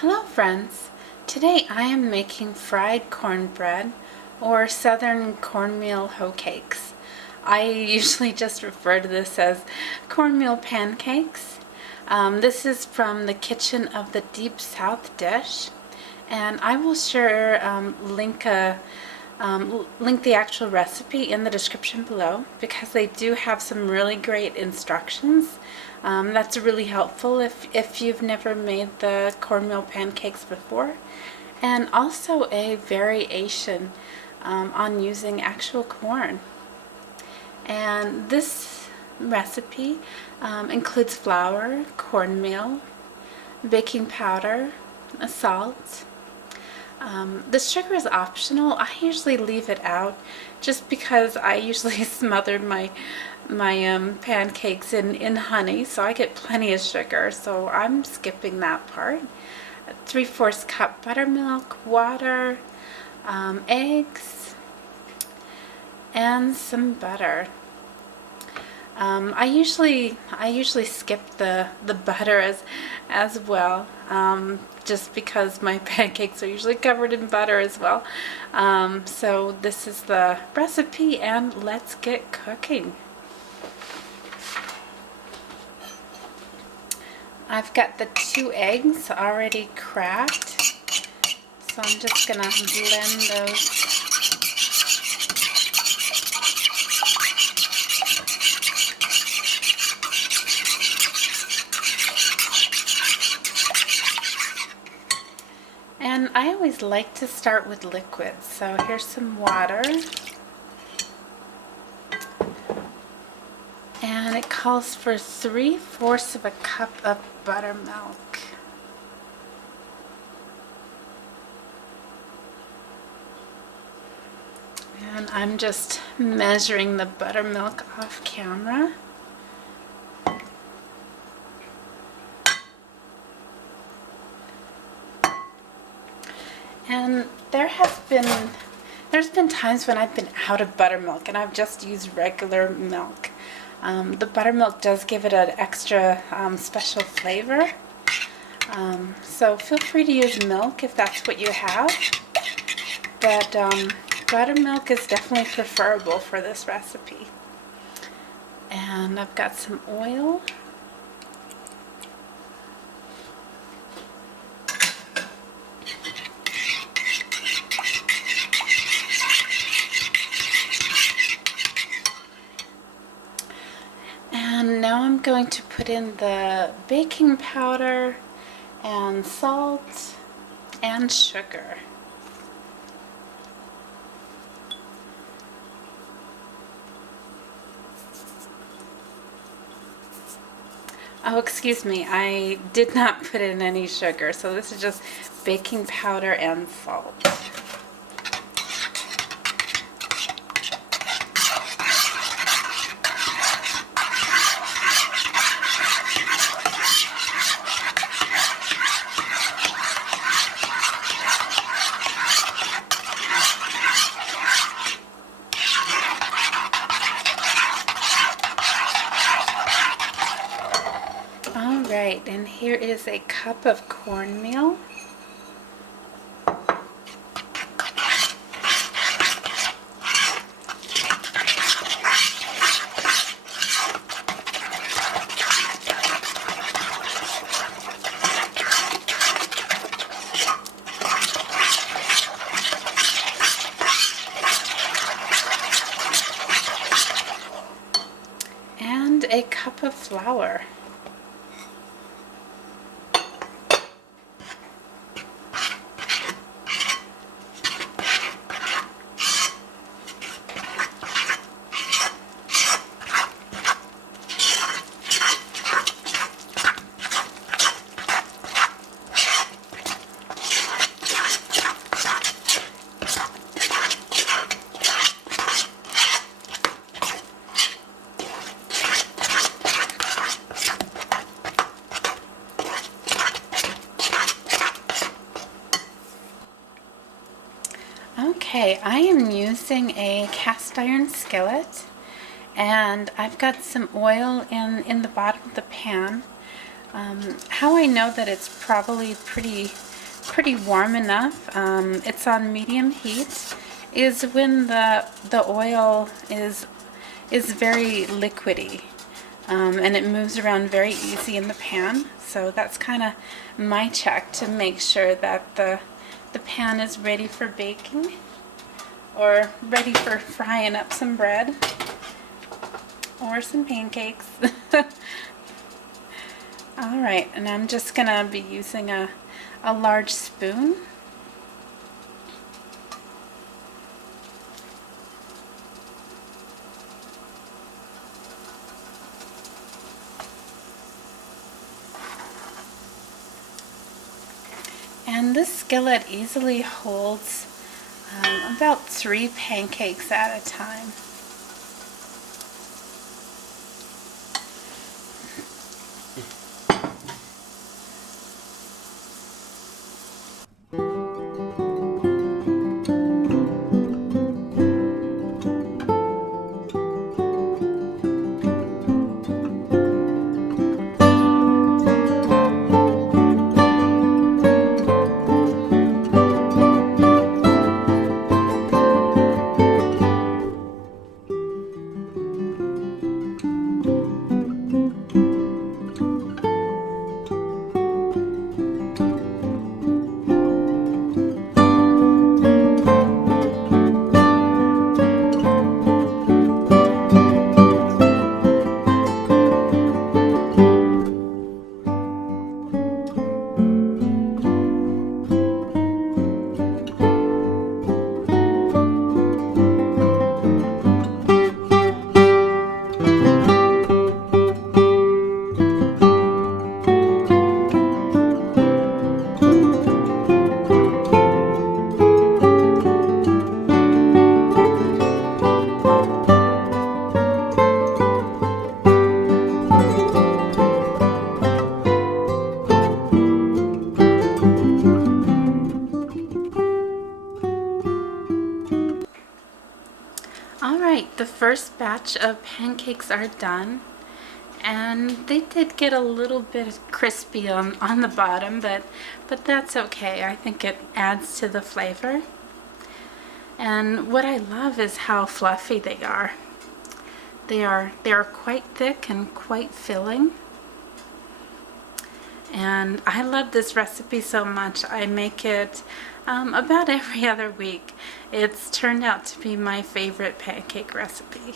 Hello friends! Today I am making fried cornbread or southern cornmeal hoe cakes. I usually just refer to this as cornmeal pancakes. This is from the kitchen of the Deep South dish, and I will sure link the actual recipe in the description below because they do have some really great instructions. That's really helpful if you've never made the cornmeal pancakes before, and also a variation on using actual corn. And this recipe includes flour, cornmeal, baking powder, salt. The sugar is optional. I usually leave it out just because I usually smother my pancakes in honey, so I get plenty of sugar, so I'm skipping that part. 3/4 cup buttermilk, water, eggs, and some butter. I usually skip the butter as well, just because my pancakes are usually covered in butter as well. So this is the recipe, and let's get cooking. I've got the 2 eggs already cracked, so I'm just gonna blend those. And I always like to start with liquids, so here's some water. And it calls for 3/4 cup of buttermilk. And I'm just measuring the buttermilk off camera. And there's been times when I've been out of buttermilk and I've just used regular milk. The buttermilk does give it an extra special flavor. So feel free to use milk if that's what you have. But buttermilk is definitely preferable for this recipe. And I've got some oil. And now I'm going to put in the baking powder and salt and sugar. Oh, excuse me, I did not put in any sugar, so this is just baking powder and salt. Alright, and here is a cup of cornmeal. And a cup of flour. Okay, I am using a cast iron skillet, and I've got some oil in the bottom of the pan. How I know that it's probably pretty pretty warm enough, it's on medium heat, is when the oil is very liquidy, and it moves around very easy in the pan. So that's kind of my check to make sure that the pan is ready for baking or ready for frying up some bread or some pancakes. Alright, and I'm just going to be using a large spoon. And this skillet easily holds about 3 pancakes at a time. Alright, the first batch of pancakes are done, and they did get a little bit crispy on the bottom, but that's okay. I think it adds to the flavor. And what I love is how fluffy they are. They are quite thick and quite filling. And I love this recipe so much. I make it about every other week. It's turned out to be my favorite pancake recipe.